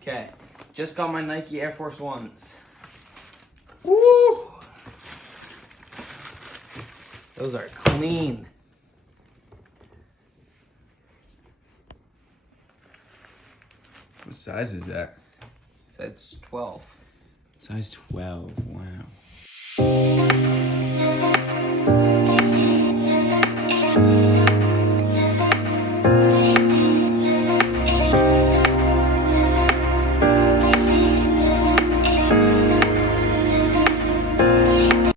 Okay, just got my Nike Air Force Ones. Woo! Those are clean. What size is that? Size 12. Size 12, wow.